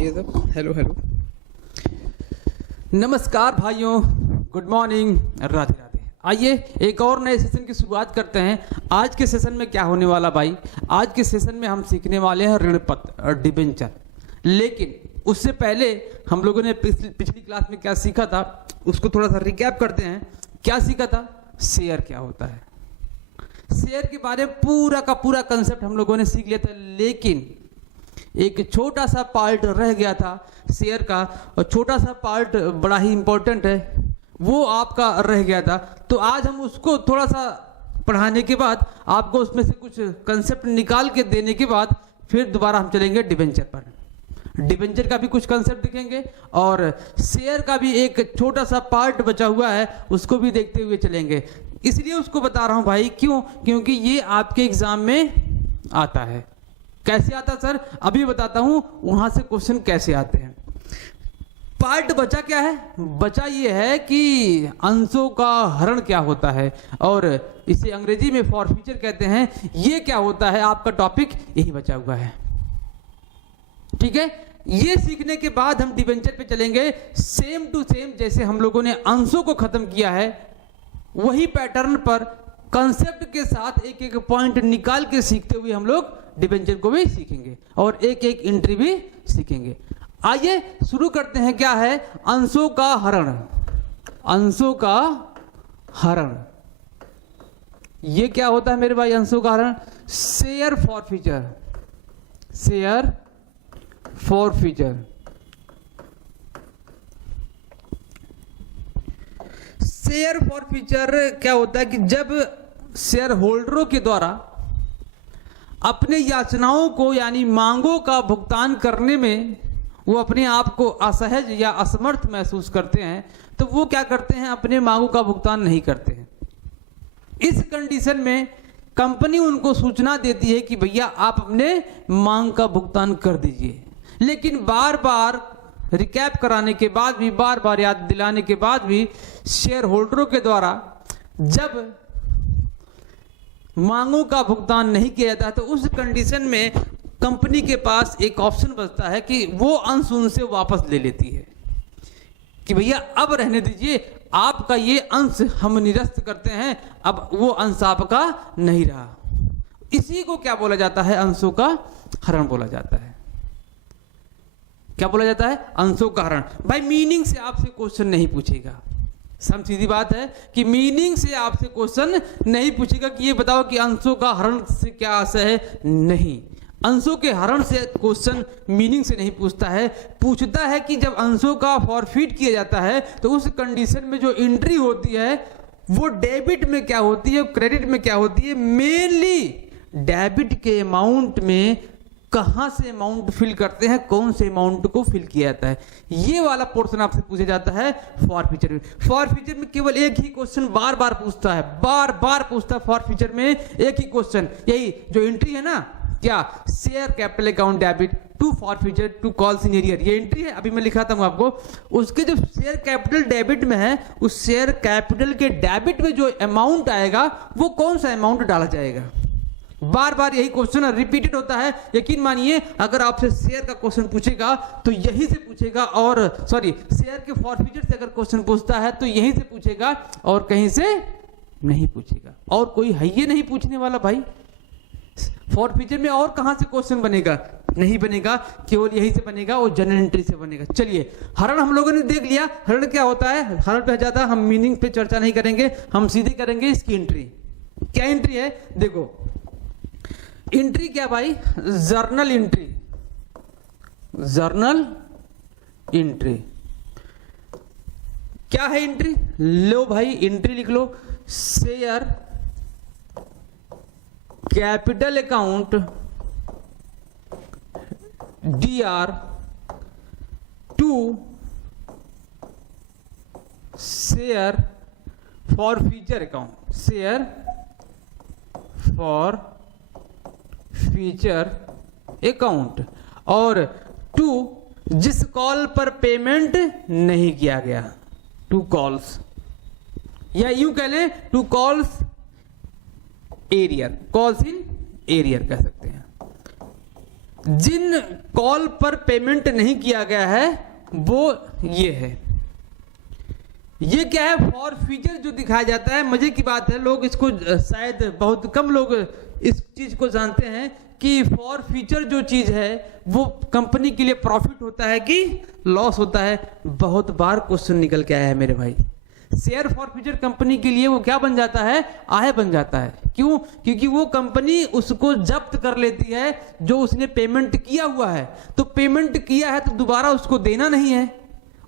सही है सब। हेलो हेलो, नमस्कार भाइयों, गुड मॉर्निंग, राधे राधे। आइए एक और नए सेशन की शुरुआत करते हैं। आज के सेशन में क्या होने वाला भाई, आज के सेशन में हम सीखने वाले हैं ऋण पत्र और डिबेंचर। लेकिन उससे पहले हम लोगों ने पिछली क्लास में क्या सीखा था उसको थोड़ा सा रिकैप करते हैं। क्या सीखा था? शेयर क्या होता है, शेयर के बारे में पूरा का पूरा कंसेप्ट हम लोगों ने सीख लिया था। लेकिन एक छोटा सा पार्ट रह गया था शेयर का, और छोटा सा पार्ट बड़ा ही इंपॉर्टेंट है, वो आपका रह गया था। तो आज हम उसको थोड़ा सा पढ़ाने के बाद, आपको उसमें से कुछ कंसेप्ट निकाल के देने के बाद फिर दोबारा हम चलेंगे डिबेंचर पर। डिबेंचर का भी कुछ कंसेप्ट दिखेंगे और शेयर का भी एक छोटा सा पार्ट बचा हुआ है, उसको भी देखते हुए चलेंगे। इसलिए उसको बता रहा हूं भाई, क्यों? क्योंकि ये आपके एग्जाम में आता है। कैसे आता सर? अभी बताता हूं वहां से क्वेश्चन कैसे आते हैं। पार्ट बचा क्या है? बचा ये है कि अंशों का हरण क्या होता है, और इसे अंग्रेजी में फॉरफीचर कहते हैं। ये क्या होता है, आपका टॉपिक यही बचा हुआ है। ठीक है, ये सीखने के बाद हम डिबेंचर पे चलेंगे। सेम टू सेम जैसे हम लोगों ने अंशों को खत्म किया है, वही पैटर्न पर कंसेप्ट के साथ एक एक पॉइंट निकाल के सीखते हुए हम लोग डिबेंचर को भी सीखेंगे और एक एक एंट्री भी सीखेंगे। आइए शुरू करते हैं। क्या है? अंशों का हरण। अंशों का हरण ये क्या होता है मेरे भाई? अंशों का हरण share forfeiture. Share forfeiture, share forfeiture क्या होता है कि जब शेयर होल्डरों के द्वारा अपने याचनाओं को यानी मांगों का भुगतान करने में वो अपने आप को असहज या असमर्थ महसूस करते हैं, तो वो क्या करते हैं? अपने मांगों का भुगतान नहीं करते हैं। इस कंडीशन में कंपनी उनको सूचना देती है कि भैया आप अपने मांग का भुगतान कर दीजिए। लेकिन बार बार रिकैप कराने के बाद भी, बार बार याद दिलाने के बाद भी शेयर होल्डरों के द्वारा जब मांगों का भुगतान नहीं किया जाता है, तो उस कंडीशन में कंपनी के पास एक ऑप्शन बचता है कि वो अंश उनसे वापस ले लेती है कि भैया अब रहने दीजिए, आपका ये अंश हम निरस्त करते हैं, अब वो अंश आपका नहीं रहा। इसी को क्या बोला जाता है? अंशों का हरण बोला जाता है। क्या बोला जाता है? अंशों का हरण। भाई मीनिंग से आपसे क्वेश्चन नहीं पूछेगा, सब सीधी बात है कि मीनिंग से आपसे क्वेश्चन नहीं पूछेगा कि ये बताओ कि अंशों का हरण से क्या आशय है। नहीं, अंशों के हरण से क्वेश्चन मीनिंग से नहीं पूछता है। पूछता है कि जब अंशों का फॉरफिट किया जाता है तो उस कंडीशन में जो एंट्री होती है वो डेबिट में क्या होती है, क्रेडिट में क्या होती है। मेनली डेबिट के अमाउंट में कहां से अमाउंट फिल करते हैं, कौन से अमाउंट को फिल किया जाता है, ये वाला पोर्शन आपसे पूछा जाता है फॉरफीचर में। फॉरफीचर में केवल एक ही क्वेश्चन बार बार पूछता है, बार बार पूछता है फॉरफीचर में एक ही क्वेश्चन। यही जो एंट्री है ना, क्या? Share capital account debit to forfeiture to calls in arrear, ये एंट्री है। अभी मैं लिखाता हूं आपको। उसके जो शेयर कैपिटल डेबिट में है, उस शेयर कैपिटल के डेबिट में जो अमाउंट आएगा वो कौन सा अमाउंट डाला जाएगा। बार बार यही क्वेश्चन रिपीटेड होता है। यकीन मानिए अगर आपसे शेयर का क्वेश्चन पूछेगा तो यही से पूछेगा, और सॉरी शेयर के फॉरफीचर से अगर क्वेश्चन पूछता है तो यही से पूछेगा और कहीं से नहीं पूछेगा। और कोई है ये नहीं पूछने वाला भाई। फॉरफीचर में और कहां से क्वेश्चन बनेगा? नहीं बनेगा, केवल यही से बनेगा और जनरल एंट्री से बनेगा। चलिए, हरण हम लोगों ने देख लिया। हरण क्या होता है? हरण पे जाता है, हम मीनिंग पे चर्चा नहीं करेंगे, हम सीधे करेंगे इसकी एंट्री। क्या एंट्री है? देखो एंट्री क्या भाई? Journal entry. जर्नल एंट्री क्या है? एंट्री लो भाई, एंट्री लिख लो। Share capital account DR to share forfeiture account. Share forfeiture account, और टू जिस कॉल पर पेमेंट नहीं किया गया, टू कॉल्स, या यूं कह लें to calls arrear, calls in arrear कह सकते हैं। जिन कॉल पर पेमेंट नहीं किया गया है वो ये है। ये क्या है? फॉर फ्यूचर जो दिखाया जाता है। मजे की बात है, लोग इसको शायद बहुत कम लोग इस चीज को जानते हैं कि फॉर फ्यूचर जो चीज है वो कंपनी के लिए प्रॉफिट होता है कि लॉस होता है। बहुत बार क्वेश्चन निकल के आया है मेरे भाई। शेयर फॉर फ्यूचर कंपनी के लिए वो क्या बन जाता है? आय बन जाता है। क्यों? क्योंकि वो कंपनी उसको जब्त कर लेती है जो उसने पेमेंट किया हुआ है। तो पेमेंट किया है तो दोबारा उसको देना नहीं है,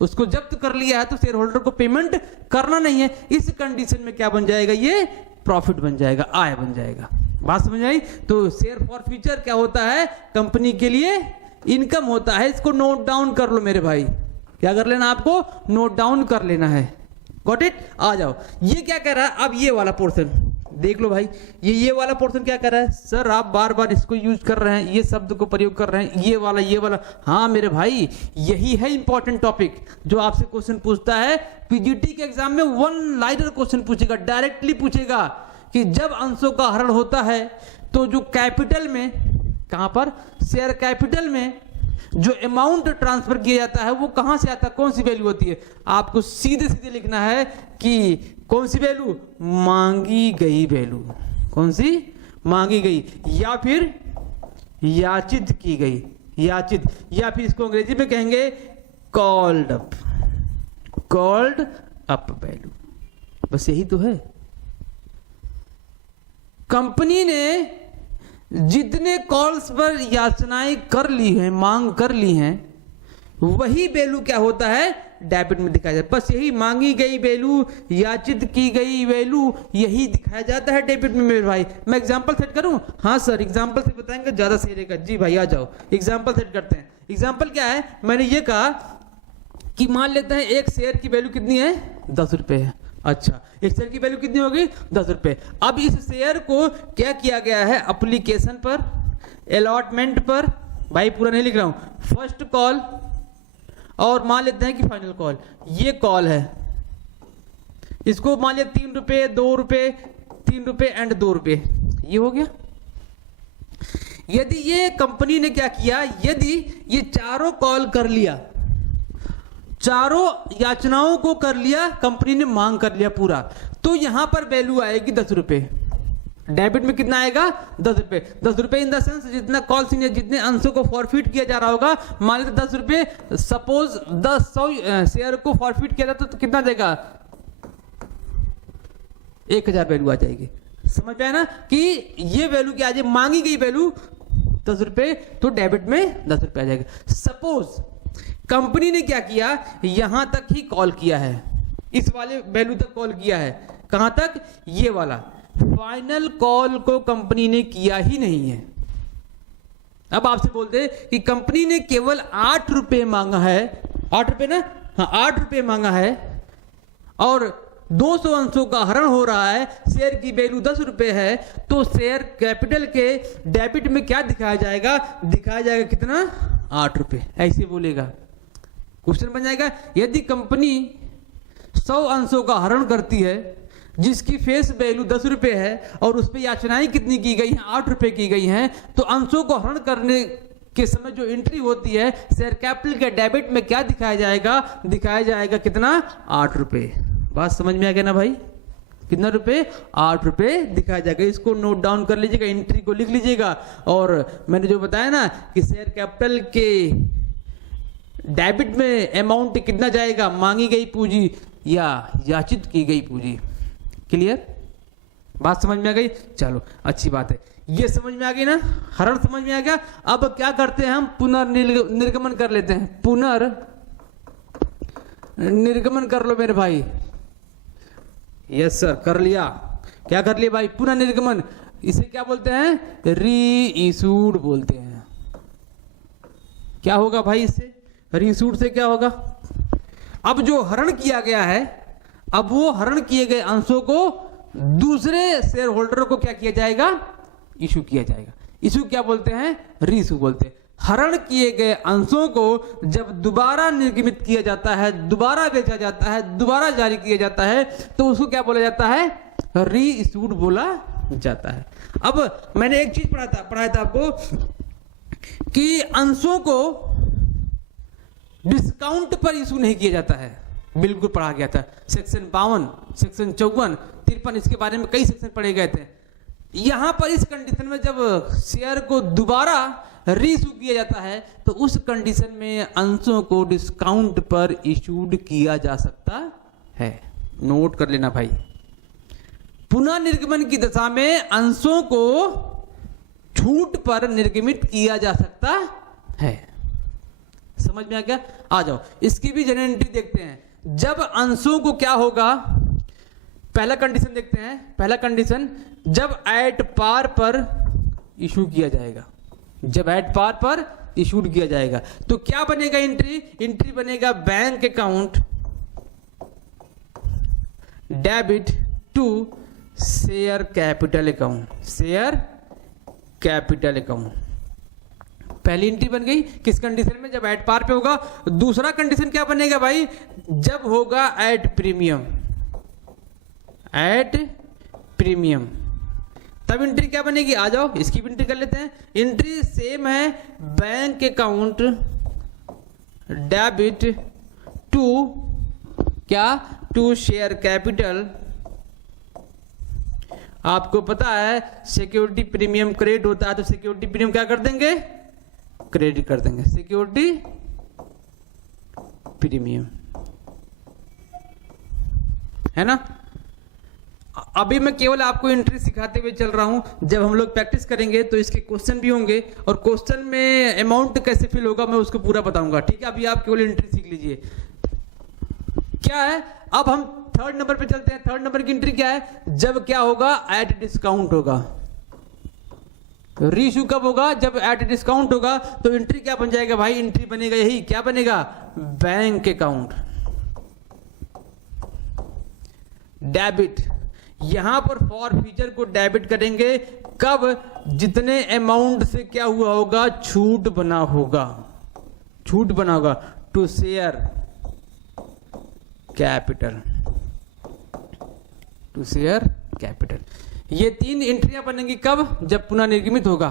उसको जब्त कर लिया है तो शेयर होल्डर को पेमेंट करना नहीं है। इस कंडीशन में क्या बन जाएगा? ये प्रॉफिट बन जाएगा, आय बन जाएगा। बात समझ आई? तो शेयर फॉर फ्यूचर क्या होता है? कंपनी के लिए इनकम होता है। इसको नोट डाउन कर लो मेरे भाई। क्या कर लेना? आपको नोट डाउन कर लेना है। Got it? आ जाओ। ये क्या कह रहा है? अब ये वाला पोर्शन देख लो भाई। ये वाला पोर्शन क्या कर रहा है? सर आप बार बार इसको यूज कर रहे हैं, ये शब्द को प्रयोग कर रहे हैं, ये वाला। हाँ मेरे भाई, यही है इंपॉर्टेंट टॉपिक जो आपसे क्वेश्चन पूछता है। पीजीटी के एग्जाम में वन लाइनर क्वेश्चन पूछेगा, डायरेक्टली पूछेगा कि जब अंशों का हरण होता है तो जो कैपिटल में, कहां पर? शेयर कैपिटल में जो अमाउंट ट्रांसफर किया जाता है वो कहां से आता है? कौन सी वैल्यू होती है? आपको सीधे सीधे लिखना है कि कौन सी वैल्यू? मांगी गई वैल्यू। कौन सी? मांगी गई, या फिर याचित की गई, याचित, या फिर इसको अंग्रेजी में कहेंगे कॉल्ड अप वैल्यू। बस यही तो है। कंपनी ने जितने कॉल्स पर याचनाएं कर ली हैं, मांग कर ली हैं, वही वैल्यू क्या होता है? डेबिट में दिखाया जाता है। बस यही मांगी गई वैल्यू, याचित की गई वैल्यू, यही दिखाया जाता है डेबिट में मेरे भाई। मैं एग्जांपल सेट करूं? हाँ सर, एग्जांपल से बताएंगे ज्यादा सही रहेगा। जी भाई आ जाओ, एग्जांपल सेट करते हैं। एग्जांपल क्या है? मैंने ये कहा कि मान लेते हैं एक शेयर की वैल्यू कितनी है? 10 रुपए है। अच्छा, एक शेयर की वैल्यू कितनी होगी? 10 रुपए। अब इस शेयर को क्या किया गया है? एप्लीकेशन पर, अलॉटमेंट पर, भाई पूरा नहीं लिख रहा हूं, फर्स्ट कॉल और मान लेते हैं कि फाइनल कॉल। ये कॉल है, इसको मान लिया 3 रुपए, 2 रुपए, 3 रुपए एंड 2 रुपए। ये हो गया। यदि ये कंपनी ने क्या किया? यदि ये चारों कॉल कर लिया, चारों याचनाओं को कर लिया, कंपनी ने मांग कर लिया पूरा, तो यहां पर वैल्यू आएगी 10 रुपए। डेबिट में कितना आएगा? 10 रुपए। 10 रुपए इन द सेंस जितना कॉल से जितने अंशों को फॉरफिट किया जा रहा होगा, मान लीजिए 10 रुपए, सपोज 100 शेयर को फॉरफिट किया जाता तो कितना देगा? 1000 वैल्यू आ जाएगी। समझ पाए ना कि ये वैल्यू क्या आ जाए? मांगी गई वैल्यू 10 रुपए, तो डेबिट में 10 रुपए आ जाएगा। सपोज कंपनी ने क्या किया? यहां तक ही कॉल किया है, इस वाले वैल्यू तक कॉल किया है। कहां तक? ये वाला। फाइनल कॉल को कंपनी ने किया ही नहीं है। अब आपसे बोलते कि कंपनी ने केवल 8 रुपए मांगा है, 8 रुपए ना? हाँ 8 रुपए मांगा है और 200 अंशों का हरण हो रहा है, शेयर की वैल्यू 10 रुपए है, तो शेयर कैपिटल के डेबिट में क्या दिखाया जाएगा? दिखाया जाएगा कितना? 8 रुपए। ऐसे बोलेगा, क्वेश्चन बन जाएगा। यदि कंपनी 100 अंशों का हरण करती है जिसकी फेस वैल्यू 10 रुपए है और उस पर याचनाएं कितनी की गई हैं? 8 रुपए की गई हैं, तो अंशों को हरण करने के समय जो एंट्री होती है शेयर कैपिटल के डेबिट में क्या दिखाया जाएगा? दिखाया जाएगा कितना? 8 रुपए। बात समझ में आ गया ना भाई? कितना रुपए? 8 रुपए दिखाया जाएगा। इसको नोट डाउन कर लीजिएगा, एंट्री को लिख लीजिएगा। और मैंने जो बताया ना कि शेयर कैपिटल के डेबिट में अमाउंट कितना जाएगा? मांगी गई पूंजी या याचित की गई पूंजी। क्लियर? बात समझ में आ गई? चलो अच्छी बात है। ये समझ में आ गई ना? हरण समझ में आ गया। अब क्या करते हैं हम? पुनर्निर्गमन कर लेते हैं। पुनर्निर्गमन कर लो मेरे भाई। यस सर, कर लिया। क्या कर लिया भाई? पुनर्निर्गमन। इसे क्या बोलते हैं? री इशूड बोलते हैं। क्या होगा भाई इससे? री इशूड से क्या होगा? अब जो हरण किया गया है, अब वो हरण किए गए अंशों को दूसरे शेयर होल्डर को क्या किया जाएगा? इशू किया जाएगा। इशू क्या बोलते हैं? री इशू बोलते हैं। हरण किए गए अंशों को जब दोबारा निर्गमित किया जाता है, दोबारा बेचा जाता है, दोबारा जारी किया जाता है, तो उसको क्या बोला जाता है? री इशूड बोला जाता है। अब मैंने एक चीज पढ़ाया था आपको कि अंशों को डिस्काउंट पर इशू नहीं किया जाता है, बिल्कुल पढ़ा गया था। सेक्शन 52, सेक्शन 54, 53, इसके बारे में कई सेक्शन पढ़े गए थे। यहां पर इस कंडीशन में जब शेयर को दोबारा रीइशू किया जाता है तो उस कंडीशन में अंशों को डिस्काउंट पर इशूड किया जा सकता है। नोट कर लेना भाई, पुनः निर्गमन की दशा में अंशों को छूट पर निर्गमित किया जा सकता है। समझ में आ गया? आ जाओ, इसकी भी जनरल एंट्री देखते हैं। जब अंशों को क्या होगा, पहला कंडीशन देखते हैं। पहला कंडीशन, जब एट पार पर इशू किया जाएगा, जब एट पार पर इशूड किया जाएगा तो क्या बनेगा एंट्री? एंट्री बनेगा bank account debit to share capital account, share capital account. पहली एंट्री बन गई किस कंडीशन में? जब एट पार पे होगा। दूसरा कंडीशन क्या बनेगा भाई? जब होगा एट प्रीमियम, एट प्रीमियम, तब एंट्री क्या बनेगी? आ जाओ, इसकी भी एंट्री कर लेते हैं। एंट्री सेम है, बैंक अकाउंट डेबिट टू क्या? To share capital. आपको पता है सिक्योरिटी प्रीमियम क्रेडिट होता है, तो सिक्योरिटी प्रीमियम क्या कर देंगे? क्रेडिट कर देंगे, सिक्योरिटी प्रीमियम, है ना। अभी मैं केवल आपको एंट्री सिखाते हुए चल रहा हूं, जब हम लोग प्रैक्टिस करेंगे तो इसके क्वेश्चन भी होंगे और क्वेश्चन में अमाउंट कैसे फिल होगा मैं उसको पूरा बताऊंगा, ठीक है। अभी आप केवल एंट्री सीख लीजिए क्या है। अब हम थर्ड नंबर पे चलते हैं। थर्ड नंबर की एंट्री क्या है? जब क्या होगा? एट डिस्काउंट होगा। रीइशू कब होगा? जब एट डिस्काउंट होगा। तो एंट्री क्या बन जाएगा भाई? एंट्री बनेगा यही, क्या बनेगा? Bank account debit. यहां पर फॉर फ्यूचर को डेबिट करेंगे कब? जितने अमाउंट से क्या हुआ होगा? छूट बना होगा, छूट बना होगा। To share capital, to share capital. ये तीन एंट्रियां बनेंगी कब? जब पुनः निर्गमित होगा।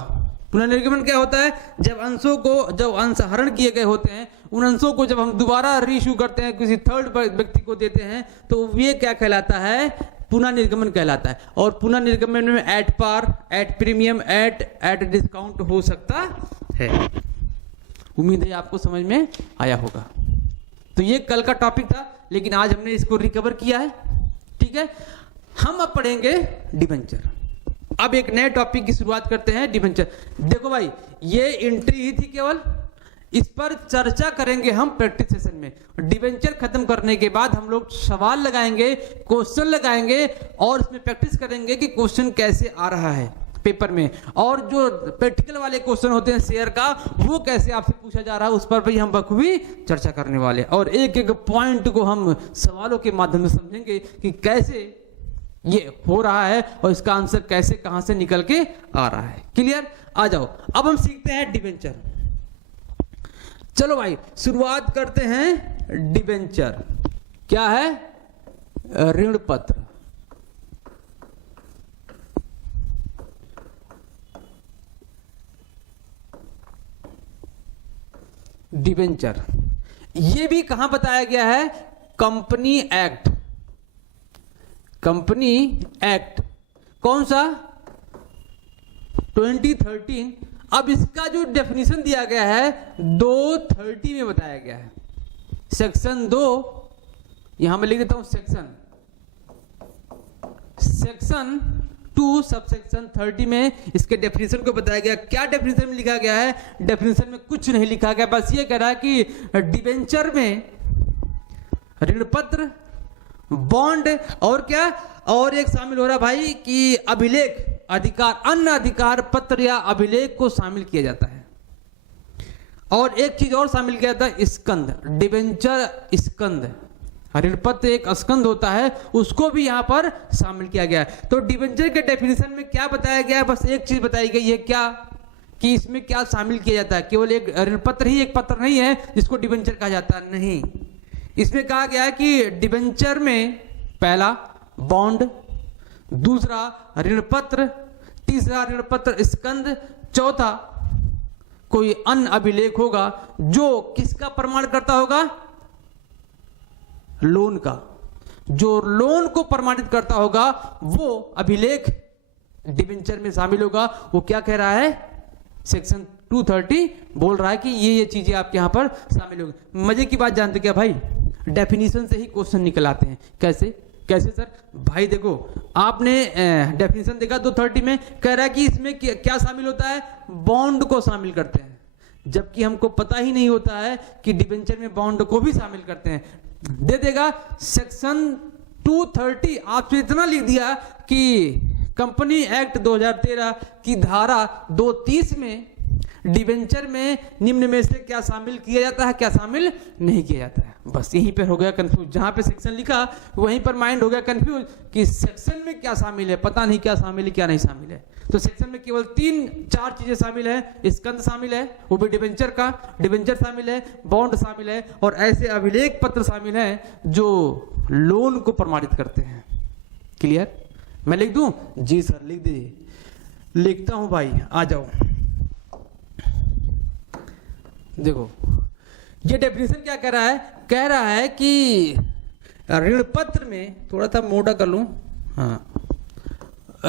पुनः निर्गमन क्या होता है? जब अंशों को, जब अंशहरण किए गए होते हैं, उन अंशों को जब हम दोबारा रीइशू करते हैं, किसी थर्ड व्यक्ति को देते हैं, तो ये क्या कहलाता है? पुनः निर्गमन कहलाता है। और पुनः निर्गमन में at par, at premium, at discount हो सकता है। उम्मीद है आपको समझ में आया होगा। तो ये कल का टॉपिक था, लेकिन आज हमने इसको रिकवर किया है, ठीक है। हम अब पढ़ेंगे डिबेंचर। अब एक नए टॉपिक की शुरुआत करते हैं, डिबेंचर। देखो भाई, ये एंट्री ही थी केवल, इस पर चर्चा करेंगे हम प्रैक्टिस सेशन में। डिबेंचर खत्म करने के बाद हम लोग सवाल लगाएंगे, क्वेश्चन लगाएंगे और इसमें प्रैक्टिस करेंगे कि क्वेश्चन कैसे आ रहा है पेपर में, और जो प्रैक्टिकल वाले क्वेश्चन होते हैं शेयर का, वो कैसे आपसे पूछा जा रहा है, उस पर भी हम बखूबी चर्चा करने वाले। और एक एक पॉइंट को हम सवालों के माध्यम से समझेंगे कि कैसे ये हो रहा है और इसका आंसर कैसे, कहां से निकल के आ रहा है। क्लियर? आ जाओ, अब हम सीखते हैं डिबेंचर। चलो भाई, शुरुआत करते हैं डिबेंचर। क्या है? ऋण पत्र। डिबेंचर ये भी कहां बताया गया है? कंपनी एक्ट, कंपनी एक्ट कौन सा? 2013। अब इसका जो डेफिनेशन दिया गया है 230 में बताया गया है। सेक्शन 2, यहां मैं लिख देता हूं सेक्शन 2 सबसेक्शन 30 में इसके डेफिनेशन को बताया गया। क्या डेफिनेशन में लिखा गया है? डेफिनेशन में कुछ नहीं लिखा गया, बस ये कह रहा है कि डिबेंचर में ऋण पत्र, बॉन्ड और क्या, और एक शामिल हो रहा भाई कि अभिलेख अधिकार, अन्य अधिकार पत्र या अभिलेख को शामिल किया जाता है। और एक चीज और शामिल किया जाता है, स्कंद, डिबेंचर स्कंद। ऋण पत्र एक स्कंद होता है, उसको भी यहां पर शामिल किया गया है। तो डिबेंचर के डेफिनेशन में क्या बताया गया है? बस एक चीज बताई गई है, क्या? कि इसमें क्या शामिल किया जाता है। केवल एक ऋण पत्र ही एक पत्र नहीं है जिसको डिबेंचर कहा जाता है, नहीं। इसमें कहा गया है कि डिबेंचर में पहला बॉन्ड, दूसरा ऋण पत्र, तीसरा ऋण पत्र स्कंद, चौथा कोई अन्य अभिलेख होगा जो किसका प्रमाण करता होगा? लोन का। जो लोन को प्रमाणित करता होगा वो अभिलेख डिबेंचर में शामिल होगा। वो क्या कह रहा है? सेक्शन 230 बोल रहा है कि ये चीजें आपके यहां पर शामिल होगी। मजे की बात जानते क्या भाई? डेफिनेशन से ही क्वेश्चन निकल आते हैं। कैसे सर? भाई देखो, आपने डेफिनेशन देखा 230 में, कह रहा है कि इसमें क्या शामिल होता है? बॉन्ड को शामिल करते हैं, जबकि हमको पता ही नहीं होता है कि डिबेंचर में बॉन्ड को भी शामिल करते हैं। दे देगा सेक्शन 230 आपसे इतना लिख दिया कि कंपनी एक्ट 2013 की धारा 230 में डिबेंचर में निम्न में से क्या शामिल किया जाता है, क्या शामिल नहीं किया जाता है। बस यहीं पे हो गया कंफ्यूज। जहां पे सेक्शन लिखा वहीं पर माइंड हो गया कंफ्यूज कि सेक्शन में क्या शामिल है, पता नहीं क्या शामिल है क्या नहीं शामिल है। तो सेक्शन में केवल 3-4 चीजें शामिल है। स्कंद शामिल है, वो भी डिबेंचर का, डिबेंचर शामिल है, बॉन्ड शामिल है, और ऐसे अभिलेख पत्र शामिल है जो लोन को प्रमाणित करते हैं। क्लियर? मैं लिख दूं? जी सर लिख दीजिए। लिखता हूं भाई, आ जाओ। देखो ये डेफिनेशन क्या कह रहा है? कह रहा है कि ऋण पत्र में, थोड़ा सा मोटा कर लूं, हाँ,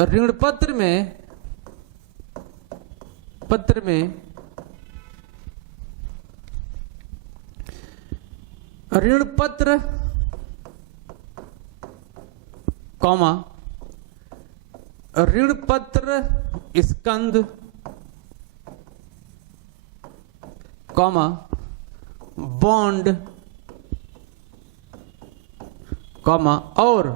ऋण पत्र में ऋण पत्र कॉमा ऋण पत्र स्कंद कॉमा बॉन्ड कॉमा और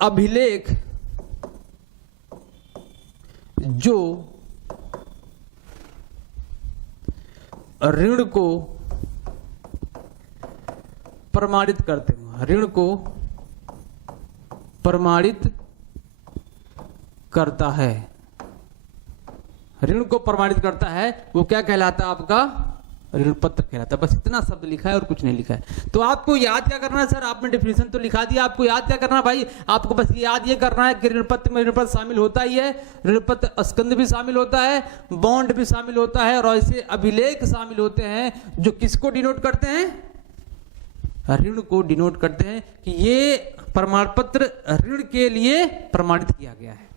अभिलेख जो ऋण को प्रमाणित करते हैं, ऋण को प्रमाणित करता है, ऋण को प्रमाणित करता है, वो क्या कहलाता है? आपका ऋण पत्र कहलाता है। बस इतना शब्द लिखा है और कुछ नहीं लिखा है। तो आपको याद क्या करना है? सर आपने डेफिनेशन तो लिखा दिया, आपको याद क्या करना है भाई? आपको बस याद ये करना है कि ऋण पत्र में ऋण पत्र शामिल होता ही है, ऋण पत्र स्कंद भी शामिल होता है, बॉन्ड भी शामिल होता है, और ऐसे अभिलेख शामिल होते हैं जो किसको डिनोट करते हैं? ऋण को डिनोट करते हैं कि ये प्रमाण पत्र ऋण के लिए प्रमाणित किया गया है।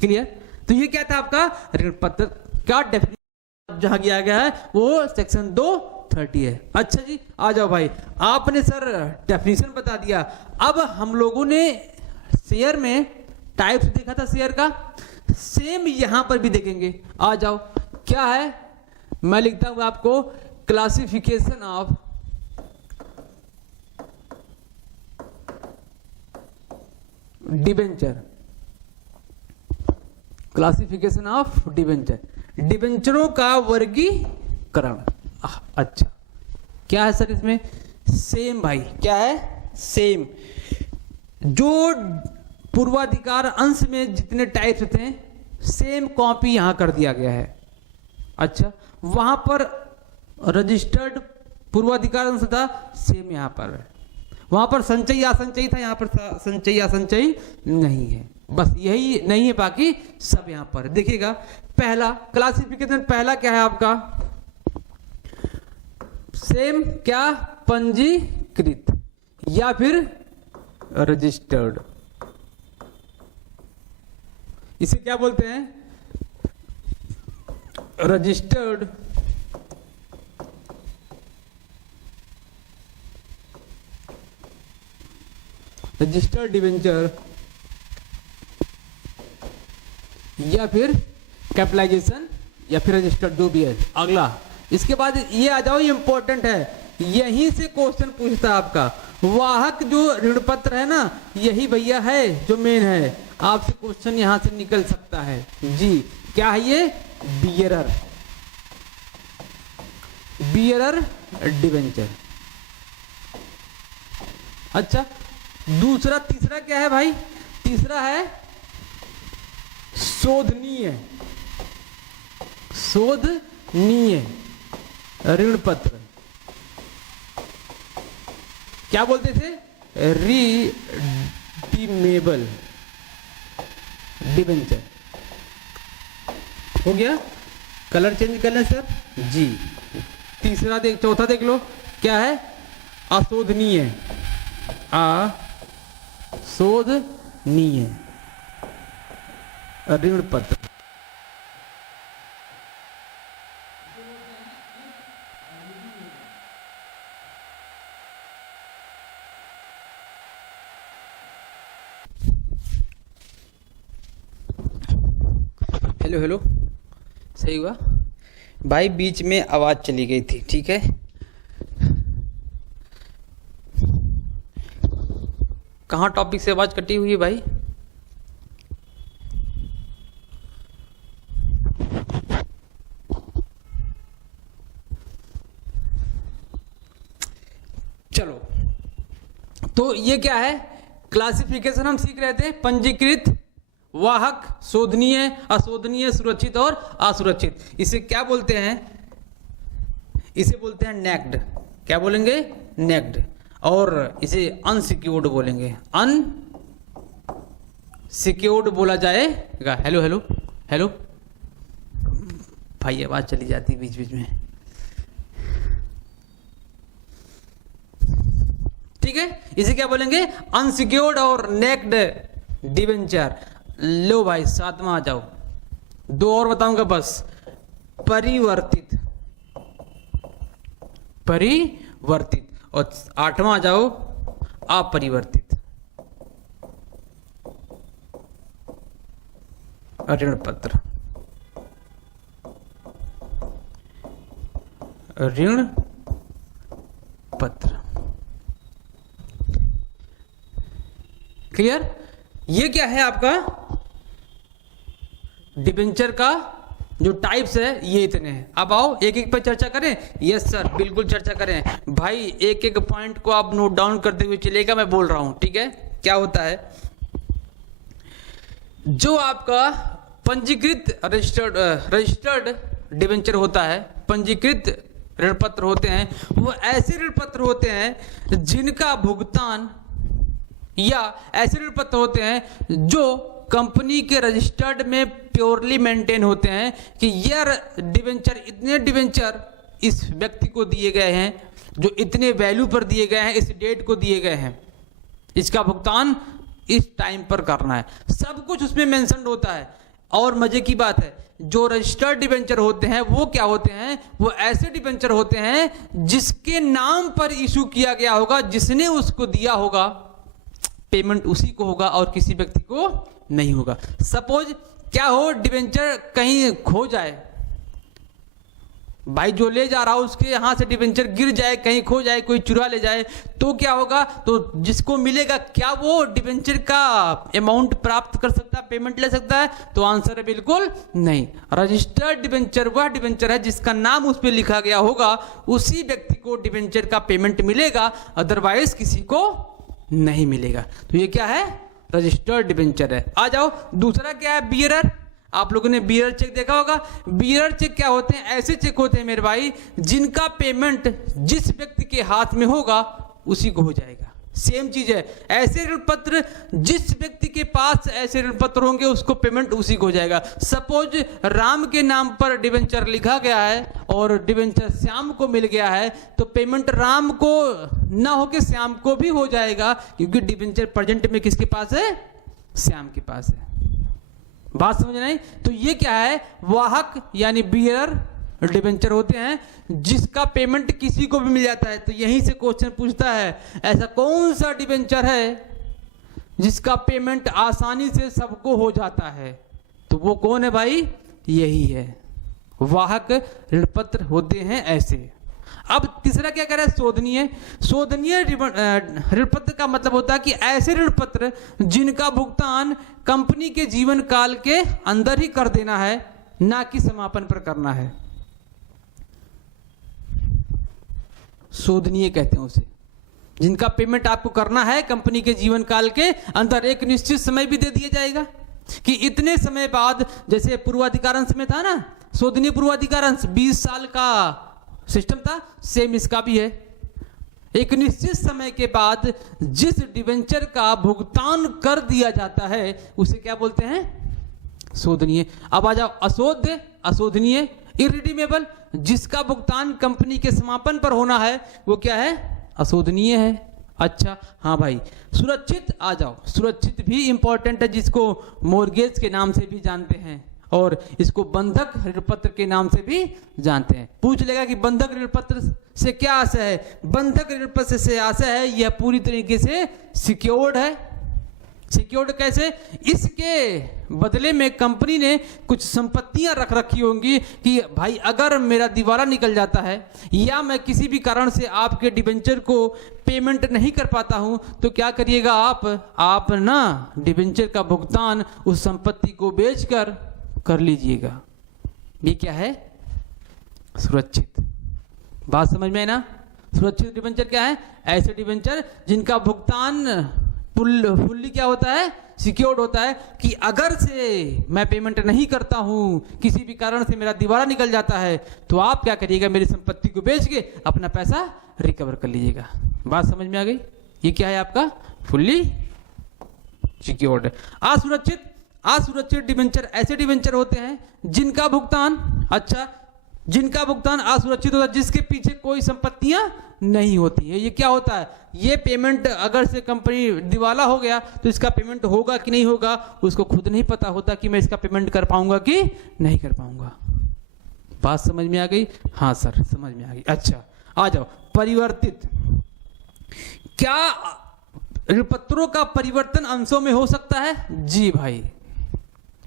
क्लियर? तो ये क्या था आपका ऋण पत्र का डेफिनेशन, जहां किया गया है वो सेक्शन 230 है। अच्छा जी, आ जाओ भाई। आपने सर डेफिनेशन बता दिया, अब हम लोगों ने शेयर में टाइप्स देखा था शेयर का, सेम यहां पर भी देखेंगे। आ जाओ, क्या है? मैं लिखता हूं आपको classification of debenture, classification of debenture, डिबेंचरों का वर्गीकरण। अच्छा, क्या है सर इसमें? सेम भाई, क्या है? सेम। जो पूर्वाधिकार अंश में जितने टाइप्स थे, सेम कॉपी यहां कर दिया गया है। अच्छा, वहां पर रजिस्टर्ड पूर्वाधिकार अंश था, सेम यहां पर। वहां पर संचयी असंचयी था, यहां पर संचयी असंचयी नहीं है। बस यही नहीं है, बाकी सब यहां पर देखिएगा। पहला क्लासिफिकेशन, पहला क्या है आपका? सेम क्या? पंजीकृत या फिर रजिस्टर्ड। इसे क्या बोलते हैं? रजिस्टर्ड डिबेंचर या फिर कैपिटलाइजेशन या फिर रजिस्टर्ड, जो भी है। अगला, इसके बाद ये आ जाओ, ये इंपॉर्टेंट है, यहीं से क्वेश्चन पूछता है आपका। वाहक जो ऋण पत्र है ना, यही भैया है जो मेन है। आपसे क्वेश्चन यहां से निकल सकता है जी। क्या है ये? Bearer debenture. अच्छा, दूसरा, तीसरा क्या है भाई? तीसरा है शोधनीय ऋण पत्र। क्या बोलते थे? Redeemable debenture. हो गया? कलर चेंज कर लें सर जी। तीसरा चौथा देख लो क्या है? अशोधनीय, अशोधनीय ऋण पत्र। हेलो हेलो, सही हुआ भाई, बीच में आवाज चली गई थी, ठीक है। कहाँ टॉपिक से आवाज कटी हुई है भाई? चलो, तो ये क्या है? क्लासिफिकेशन हम सीख रहे थे, पंजीकृत, वाहक, शोधनीय, अशोधनीय, सुरक्षित और असुरक्षित। इसे क्या बोलते हैं? इसे बोलते हैं नेक्ड। क्या बोलेंगे? नेक्ड। और इसे अनसिक्योर्ड बोलेंगे, अनसिक्योर्ड बोला जाएगा। हेलो हेलो हेलो भाई, आवाज चली जाती बीच बीच में, ठीक है। इसे क्या बोलेंगे? अनसिक्योर्ड और नेक्ड डिबेंचर। लो भाई, सातवां आ जाओ, दो और बताऊंगा बस। परिवर्तित, परिवर्तित। और आठवां आ जाओ, अपरिवर्तित ऋण पत्र। ऋण पत्र, क्लियर? ये क्या है आपका? डिबेंचर का जो टाइप्स है ये इतने हैं। अब आओ एक एक पर चर्चा करें। यस सर, बिल्कुल चर्चा करें भाई। एक एक पॉइंट को आप नोट डाउन करते हुए चलेगा, मैं बोल रहा हूं, ठीक है। क्या होता है? जो आपका पंजीकृत रजिस्टर्ड डिबेंचर होता है, पंजीकृत ऋण पत्र होते हैं, वो ऐसे ऋण पत्र होते हैं जिनका भुगतान, या ऐसे ऋण पत्र होते हैं जो कंपनी के रजिस्टर्ड में प्योरली मेंटेन होते हैं कि यह डिबेंचर, इतने डिबेंचर इस व्यक्ति को दिए गए हैं, जो इतने वैल्यू पर दिए गए हैं, इस डेट को दिए गए हैं, इसका भुगतान इस टाइम पर करना है। सब कुछ उसमें मेंशन होता है। और मजे की बात है, जो रजिस्टर्ड डिबेंचर होते हैं वो क्या होते हैं? वो ऐसे डिबेंचर होते हैं जिसके नाम पर इशू किया गया होगा, जिसने उसको दिया होगा, पेमेंट उसी को होगा और किसी व्यक्ति को नहीं होगा। सपोज क्या हो, डिबेंचर कहीं खो जाए भाई, जो ले जा रहा हो उसके यहां से डिबेंचर गिर जाए, कहीं खो जाए, कोई चुरा ले जाए, तो क्या होगा? तो जिसको मिलेगा, क्या वो डिबेंचर का अमाउंट प्राप्त कर सकता है, पेमेंट ले सकता है? तो आंसर है बिल्कुल नहीं। रजिस्टर्ड डिबेंचर वह डिबेंचर है जिसका नाम उस पर लिखा गया होगा, उसी व्यक्ति को डिबेंचर का पेमेंट मिलेगा, अदरवाइज किसी को नहीं मिलेगा। तो ये क्या है? रजिस्टर्ड डिबेंचर है। आ जाओ, दूसरा क्या है? बियरर। आप लोगों ने बियरर चेक देखा होगा। बियरर चेक क्या होते हैं? ऐसे चेक होते हैं मेरे भाई जिनका पेमेंट जिस व्यक्ति के हाथ में होगा उसी को हो जाएगा। सेम चीज है, ऐसे ऋण पत्र जिस व्यक्ति के पास ऐसे ऋण पत्र होंगे उसको पेमेंट उसी को हो जाएगा। सपोज राम के नाम पर डिबेंचर लिखा गया है और डिबेंचर श्याम को मिल गया है, तो पेमेंट राम को ना होके श्याम को भी हो जाएगा, क्योंकि डिबेंचर प्रेजेंट में किसके पास है? श्याम के पास है। बात समझ नहीं? तो ये क्या है? वाहक यानी बियरर डिबेंचर होते हैं जिसका पेमेंट किसी को भी मिल जाता है। तो यहीं से क्वेश्चन पूछता है, ऐसा कौन सा डिबेंचर है जिसका पेमेंट आसानी से सबको हो जाता है? तो वो कौन है भाई? यही है, वाहक ऋण पत्र होते हैं ऐसे। अब तीसरा क्या कह रहा है? शोधनीय। शोधनीय ऋण पत्र का मतलब होता है कि ऐसे ऋण पत्र जिनका भुगतान कंपनी के जीवन काल के अंदर ही कर देना है, ना कि समापन पर करना है। शोधनीय कहते हैं उसे, जिनका पेमेंट आपको करना है कंपनी के जीवन काल के अंदर। एक निश्चित समय भी दे दिया जाएगा कि इतने समय बाद, जैसे पूर्वाधिकारांश में था ना, शोधनीय पूर्वाधिकारांश 20 साल का सिस्टम था, सेम इसका भी है। एक निश्चित समय के बाद जिस डिबेंचर का भुगतान कर दिया जाता है उसे क्या बोलते हैं? शोधनीय। अब आ जाओ अशोध्य, अशोधनीय, इरिडीमेबल। जिसका भुगतान कंपनी के समापन पर होना है वो क्या है? अशोधनीय है। अच्छा हाँ भाई, सुरक्षित आ जाओ। सुरक्षित भी इंपॉर्टेंट है, जिसको मोर्गेज के नाम से भी जानते हैं और इसको बंधक ऋण पत्र के नाम से भी जानते हैं। पूछ लेगा कि बंधक ऋण पत्र से क्या आशय है? बंधक ऋण पत्र से आशय है यह पूरी तरीके से सिक्योर्ड है। सिक्योर्ड कैसे? इसके बदले में कंपनी ने कुछ संपत्तियां रख रखी होंगी कि भाई अगर मेरा दिवाला निकल जाता है या मैं किसी भी कारण से आपके डिबेंचर को पेमेंट नहीं कर पाता हूं तो क्या करिएगा आप ना डिबेंचर का भुगतान उस संपत्ति को बेचकर कर लीजिएगा। ये क्या है? सुरक्षित। बात समझ में है ना? सुरक्षित डिबेंचर क्या है? ऐसे डिबेंचर जिनका भुगतान फुल्ली क्या होता है? सिक्योर्ड होता है कि अगर से मैं पेमेंट नहीं करता हूं, किसी भी कारण से मेरा दिवाला निकल जाता है, तो आप क्या करिएगा? मेरी संपत्ति को बेच के अपना पैसा रिकवर कर लीजिएगा। बात समझ में आ गई? ये क्या है आपका? Fully secured. असुरक्षित, असुरक्षित डिबेंचर ऐसे डिबेंचर होते हैं जिनका भुगतान, अच्छा जिनका भुगतान असुरक्षित होता है, जिसके पीछे कोई संपत्तियां नहीं होती है। ये क्या होता है? ये पेमेंट अगर से कंपनी दिवाला हो गया तो इसका पेमेंट होगा कि नहीं होगा उसको खुद नहीं पता होता कि मैं इसका पेमेंट कर पाऊंगा कि नहीं कर पाऊंगा। बात समझ में आ गई? हाँ सर समझ में आ गई। अच्छा आ जाओ परिवर्तित। क्या ऋण पत्रों का परिवर्तन अंशों में हो सकता है? जी भाई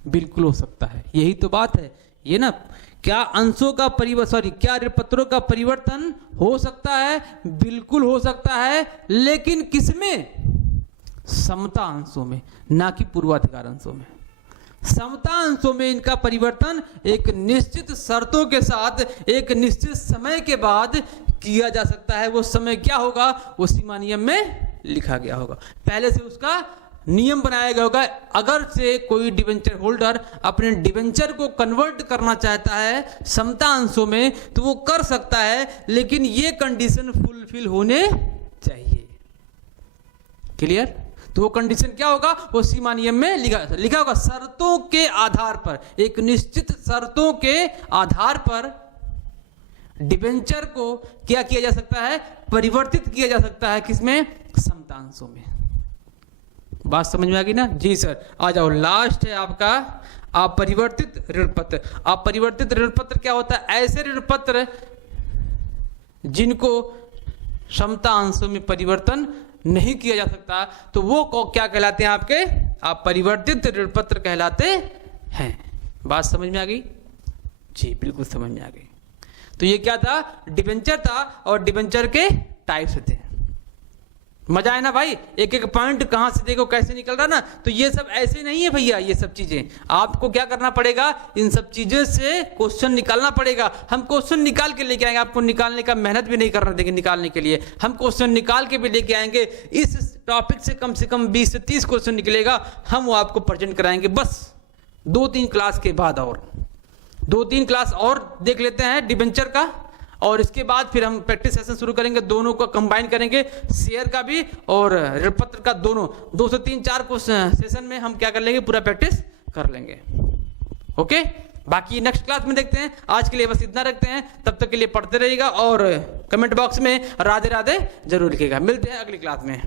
बिल्कुल हो सकता है। यही तो बात है ये ना, क्या अंशों का क्या ऋण पत्रों का परिवर्तन हो सकता है? बिल्कुल हो सकता है, लेकिन किसमें? समता अंशों में, ना कि पूर्वाधिकार अंशों में। समता अंशों में इनका परिवर्तन एक निश्चित शर्तों के साथ एक निश्चित समय के बाद किया जा सकता है। वो समय क्या होगा? वो सीमा नियम में लिखा गया होगा, पहले से उसका नियम बनाया गया होगा। अगर से कोई डिबेंचर होल्डर अपने डिबेंचर को कन्वर्ट करना चाहता है समता अंशों में तो वो कर सकता है, लेकिन ये कंडीशन फुलफिल होने चाहिए। क्लियर? तो वो कंडीशन क्या होगा? वो सीमा नियम में लिखा होगा। शर्तों के आधार पर, एक निश्चित शर्तों के आधार पर डिबेंचर को क्या किया जा सकता है? परिवर्तित किया जा सकता है। किसमें? समता अंशों में। बात समझ में आ गई ना? जी सर। आ जाओ लास्ट है आपका अपरिवर्तित ऋण पत्र। अपरिवर्तित ऋण पत्र क्या होता है? ऐसे ऋण पत्र जिनको समता अंशों में परिवर्तन नहीं किया जा सकता तो वो क्या कहलाते हैं? आपके अपरिवर्तित ऋण पत्र कहलाते हैं। बात समझ में आ गई? जी बिल्कुल समझ में आ गई। तो ये क्या था? डिबेंचर था और डिबेंचर के टाइप्स थे। मजा है ना भाई? एक एक पॉइंट कहां से देखो कैसे निकल रहा ना। तो ये सब ऐसे नहीं है भैया, ये सब चीजें आपको क्या करना पड़ेगा? इन सब चीजों से क्वेश्चन निकालना पड़ेगा। हम क्वेश्चन निकाल के लेके आएंगे, आपको निकालने का मेहनत भी नहीं करना देंगे। निकालने के लिए हम क्वेश्चन निकाल के भी लेके आएंगे। इस टॉपिक से कम 20 से 30 क्वेश्चन निकलेगा, हम वो आपको प्रेजेंट कराएंगे बस 2-3 क्लास के बाद। और 2-3 क्लास और देख लेते हैं डिबेंचर का, और इसके बाद फिर हम प्रैक्टिस सेशन शुरू करेंगे। दोनों को कंबाइन करेंगे, शेयर का भी और ऋण पत्र का, दोनों 2 से 3-4 सेशन में हम क्या कर लेंगे? पूरा प्रैक्टिस कर लेंगे। ओके, बाकी नेक्स्ट क्लास में देखते हैं। आज के लिए बस इतना रखते हैं। तब तक के लिए पढ़ते रहिएगा और कमेंट बॉक्स में राधे राधे जरूर लिखिएगा। मिलते हैं अगली क्लास में।